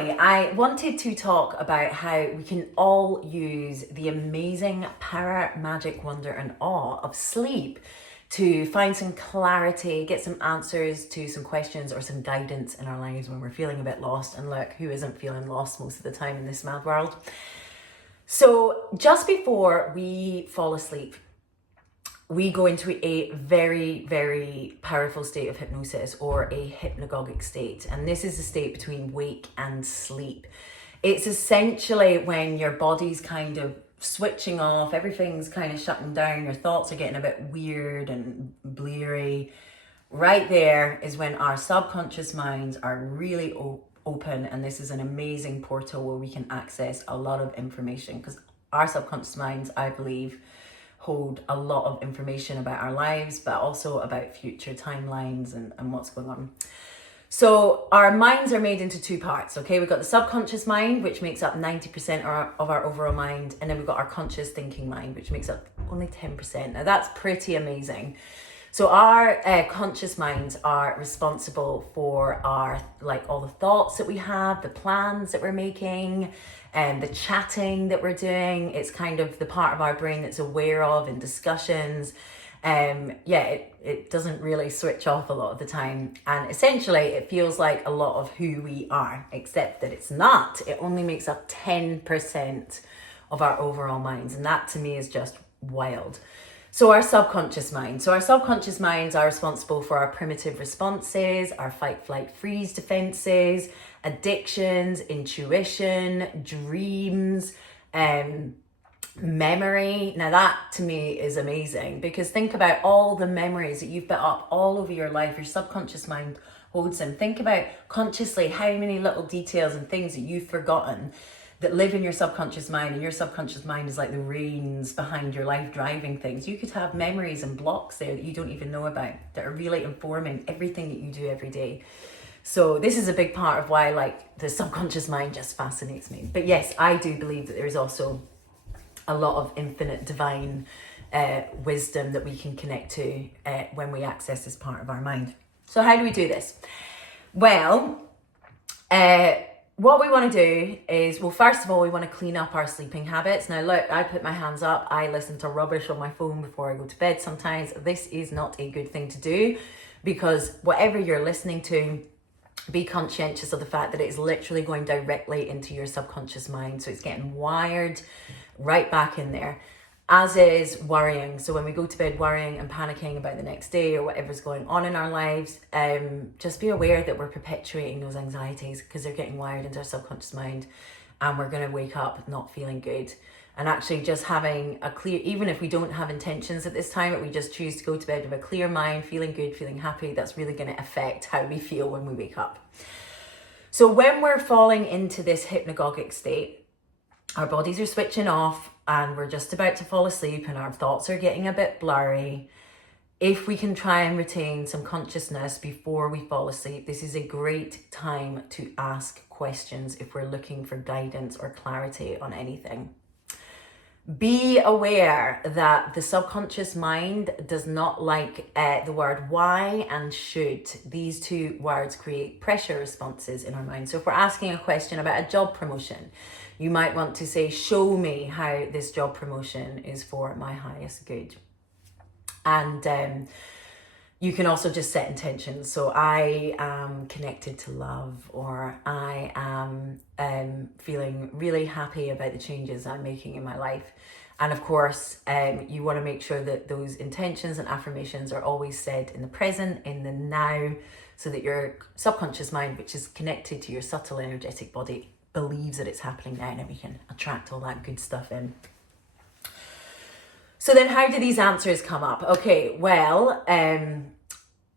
Hi, I wanted to talk about how we can all use the amazing power, magic, wonder, and awe of sleep to find some clarity, get some answers to some questions or some guidance in our lives when we're feeling a bit lost. And look, who isn't feeling lost most of the time in this mad world? So just before we fall asleep, we go into a very, very powerful state of hypnosis, or a hypnagogic state. And this is the state between wake and sleep. It's essentially when your body's kind of switching off, everything's kind of shutting down, your thoughts are getting a bit weird and bleary. Right there is when our subconscious minds are really open, and this is an amazing portal where we can access a lot of information, because our subconscious minds, I believe, hold a lot of information about our lives, but also about future timelines and what's going on. So our minds are made into two parts, okay? We've got the subconscious mind, which makes up 90% of our overall mind, and then we've got our conscious thinking mind, which makes up only 10%. Now that's pretty amazing. So our conscious minds are responsible for our, like, all the thoughts that we have, the plans that we're making, and the chatting that we're doing. It's kind of the part of our brain that's aware of in discussions. It doesn't really switch off a lot of the time. And essentially it feels like a lot of who we are, except that it's not. It only makes up 10% of our overall minds. And that to me is just wild. So our subconscious mind. So our subconscious minds are responsible for our primitive responses, our fight, flight, freeze defenses, addictions, intuition, dreams, memory. Now that to me is amazing, because think about all the memories that you've built up all over your life. Your subconscious mind holds them. Think about consciously how many little details and things that you've forgotten that live in your subconscious mind, and your subconscious mind is like the reins behind your life, driving things. You could have memories and blocks there that you don't even know about, that are really informing everything that you do every day. So this is a big part of why, like, the subconscious mind just fascinates me. But yes, I do believe that there is also a lot of infinite divine wisdom that we can connect to when we access this part of our mind. So how do we do this? Well, what we want to do is, well, first of all, we want to clean up our sleeping habits. Now, look, I put my hands up. I listen to rubbish on my phone before I go to bed sometimes. This is not a good thing to do, because whatever you're listening to, be conscientious of the fact that it is literally going directly into your subconscious mind. So it's getting wired right back in there, as is worrying. So when we go to bed worrying and panicking about the next day or whatever's going on in our lives, just be aware that we're perpetuating those anxieties, because they're getting wired into our subconscious mind, and we're going to wake up not feeling good. And actually just having a clear, even if we don't have intentions at this time, but we just choose to go to bed with a clear mind, feeling good, feeling happy, that's really going to affect how we feel when we wake up. So when we're falling into this hypnagogic state, our bodies are switching off and we're just about to fall asleep and our thoughts are getting a bit blurry. If we can try and retain some consciousness before we fall asleep, this is a great time to ask questions if we're looking for guidance or clarity on anything. Be aware that the subconscious mind does not like the word why and should. These two words create pressure responses in our mind. So if we're asking a question about a job promotion, you might want to say, show me how this job promotion is for my highest good. And you can also just set intentions. So I am connected to love, or I am feeling really happy about the changes I'm making in my life. And of course, you want to make sure that those intentions and affirmations are always said in the present, in the now, so that your subconscious mind, which is connected to your subtle energetic body, believes that it's happening now, and we can attract all that good stuff in. So then how do these answers come up? Okay, well,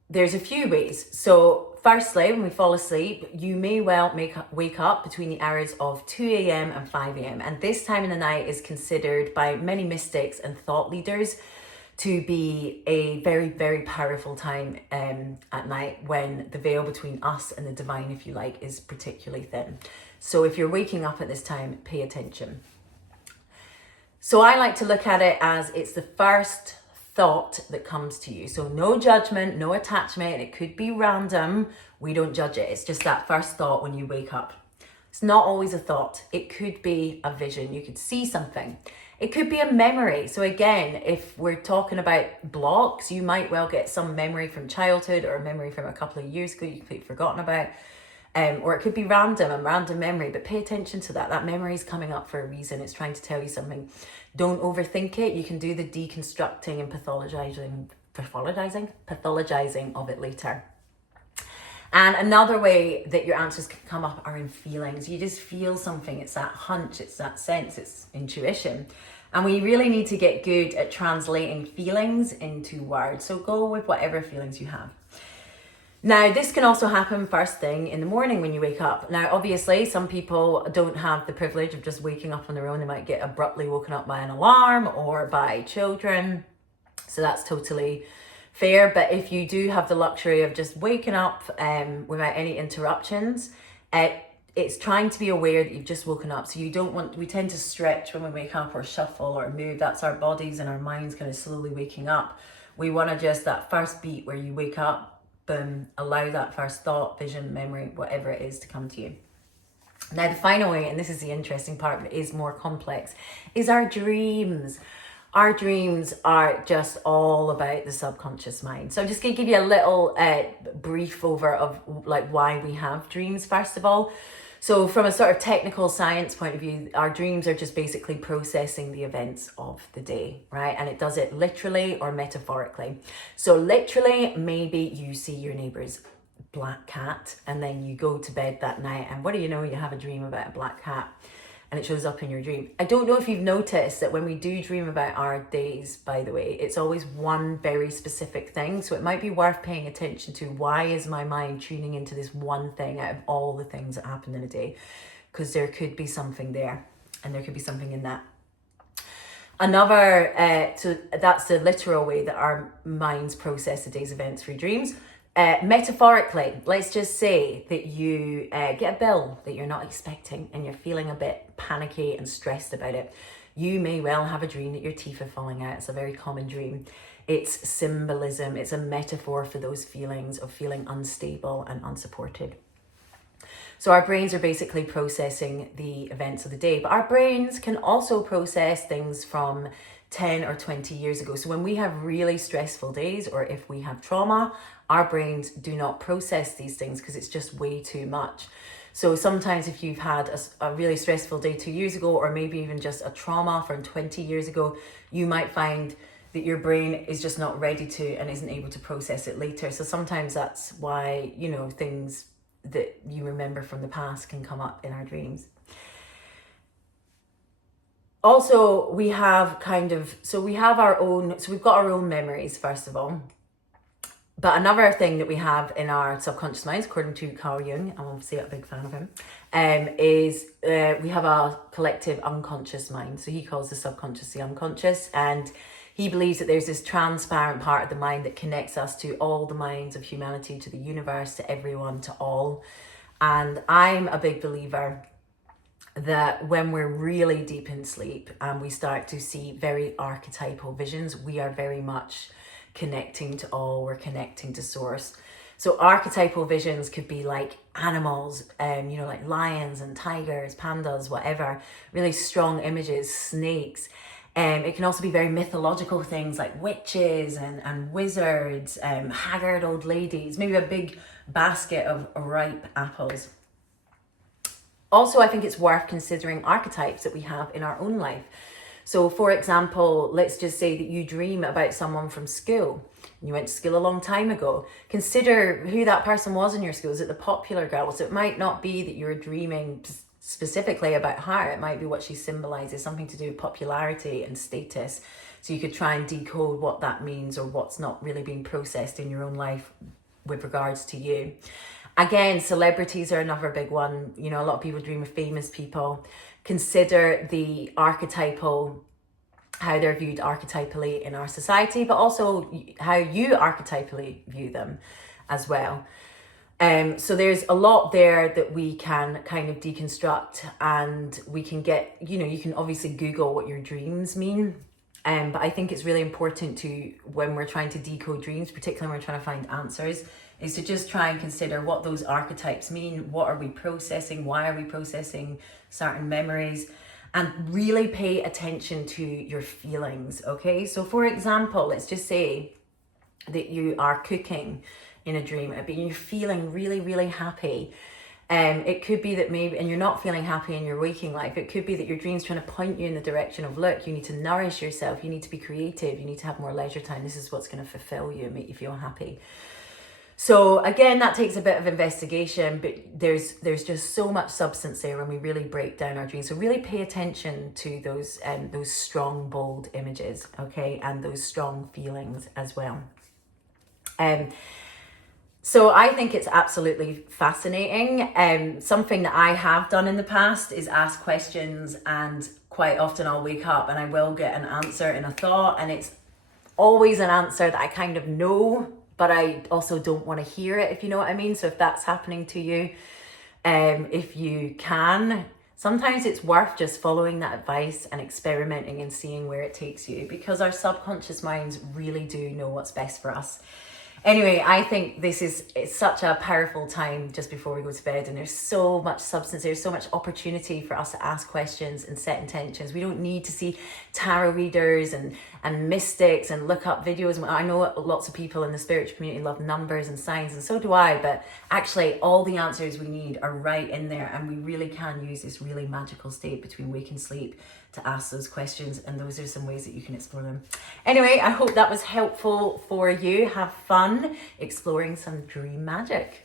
there's a few ways. So firstly, when we fall asleep, you may well wake up between the hours of 2 a.m. and 5 a.m. And this time in the night is considered by many mystics and thought leaders to be a very, very powerful time at night, when the veil between us and the divine, if you like, is particularly thin. So if you're waking up at this time, pay attention. So I like to look at it as it's the first thought that comes to you. So no judgment, no attachment. It could be random. We don't judge it. It's just that first thought when you wake up. It's not always a thought. It could be a vision. You could see something. It could be a memory. So again, if we're talking about blocks, you might well get some memory from childhood or a memory from a couple of years ago you completely forgotten about. Or it could be a random memory, but pay attention to that. That memory is coming up for a reason. It's trying to tell you something. Don't overthink it. You can do the deconstructing and pathologizing of it later. And another way that your answers can come up are in feelings. You just feel something. It's that hunch, it's that sense, it's intuition. And we really need to get good at translating feelings into words. So go with whatever feelings you have. Now, this can also happen first thing in the morning when you wake up. Now, obviously, some people don't have the privilege of just waking up on their own. They might get abruptly woken up by an alarm or by children. So that's totally fair. But if you do have the luxury of just waking up without any interruptions, it's trying to be aware that you've just woken up. So we tend to stretch when we wake up or shuffle or move. That's our bodies and our minds kind of slowly waking up. We want to just, that first beat where you wake up, boom, allow that first thought, vision, memory, whatever it is to come to you. Now, the final way, and this is the interesting part, but it is more complex, is our dreams. Our dreams are just all about the subconscious mind. So I'm just going to give you a little brief over of like why we have dreams, first of all. So from a sort of technical science point of view, our dreams are just basically processing the events of the day, right? And it does it literally or metaphorically. So literally, maybe you see your neighbor's black cat and then you go to bed that night and what do you know, you have a dream about a black cat and it shows up in your dream. I don't know if you've noticed that when we do dream about our days, by the way, it's always one very specific thing. So it might be worth paying attention to, why is my mind tuning into this one thing out of all the things that happen in a day? Because there could be something there and there could be something in that. Another, so that's the literal way that our minds process the day's events through dreams. Metaphorically, let's just say that you get a bill that you're not expecting and you're feeling a bit panicky and stressed about it. You may well have a dream that your teeth are falling out. It's a very common dream. It's symbolism. It's a metaphor for those feelings of feeling unstable and unsupported. So our brains are basically processing the events of the day, but our brains can also process things from 10 or 20 years ago. So when we have really stressful days or if we have trauma, our brains do not process these things because it's just way too much. So sometimes if you've had a really stressful day 2 years ago, or maybe even just a trauma from 20 years ago, you might find that your brain is just not ready to and isn't able to process it later. So sometimes that's why, you know, things that you remember from the past can come up in our dreams. Also, we have we've got our own memories, first of all. But another thing that we have in our subconscious minds, according to Carl Jung, I'm obviously a big fan of him, is we have a collective unconscious mind. So he calls the subconscious the unconscious, and he believes that there's this transparent part of the mind that connects us to all the minds of humanity, to the universe, to everyone, to all. And I'm a big believer that when we're really deep in sleep and we start to see very archetypal visions, we are very much connecting to all, we're connecting to source. So archetypal visions could be like animals, like lions and tigers, pandas, whatever, really strong images, snakes. It can also be very mythological things like witches and wizards, haggard old ladies, maybe a big basket of ripe apples. Also, I think it's worth considering archetypes that we have in our own life. So for example, let's just say that you dream about someone from school. You went to school a long time ago. Consider who that person was in your school. Is it the popular girl? So it might not be that you're dreaming specifically about her. It might be what she symbolizes, something to do with popularity and status. So you could try and decode what that means or what's not really being processed in your own life with regards to you. Again, celebrities are another big one. You know, a lot of people dream of famous people. Consider the archetypal, how they're viewed archetypally in our society, but also how you archetypally view them as well. So there's a lot there that we can kind of deconstruct, and we can get, you can obviously Google what your dreams mean. But I think it's really important to, when we're trying to decode dreams, particularly when we're trying to find answers is to just try and consider what those archetypes mean. What are we processing? Why are we processing certain memories? And really pay attention to your feelings, okay? So for example, let's just say that you are cooking in a dream, but you're feeling really, really happy. It could be that maybe, and you're not feeling happy in your waking life, it could be that your dream's trying to point you in the direction of, look, you need to nourish yourself, you need to be creative, you need to have more leisure time, this is what's going to fulfill you and make you feel happy. So again, that takes a bit of investigation, but there's just so much substance there when we really break down our dreams. So really pay attention to those strong, bold images, okay, and those strong feelings as well. So I think it's absolutely fascinating. Something that I have done in the past is ask questions, and quite often I'll wake up and I will get an answer in a thought, and it's always an answer that I kind of know, but I also don't want to hear it, if you know what I mean. So if that's happening to you, if you can, sometimes it's worth just following that advice and experimenting and seeing where it takes you, because our subconscious minds really do know what's best for us. Anyway, I think it's such a powerful time just before we go to bed, and there's so much substance, there's so much opportunity for us to ask questions and set intentions. We don't need to see tarot readers and mystics and look up videos. I know lots of people in the spiritual community love numbers and signs, and so do I, but actually all the answers we need are right in there, and we really can use this really magical state between wake and sleep to ask those questions, and those are some ways that you can explore them. Anyway, I hope that was helpful for you. Have fun exploring some dream magic.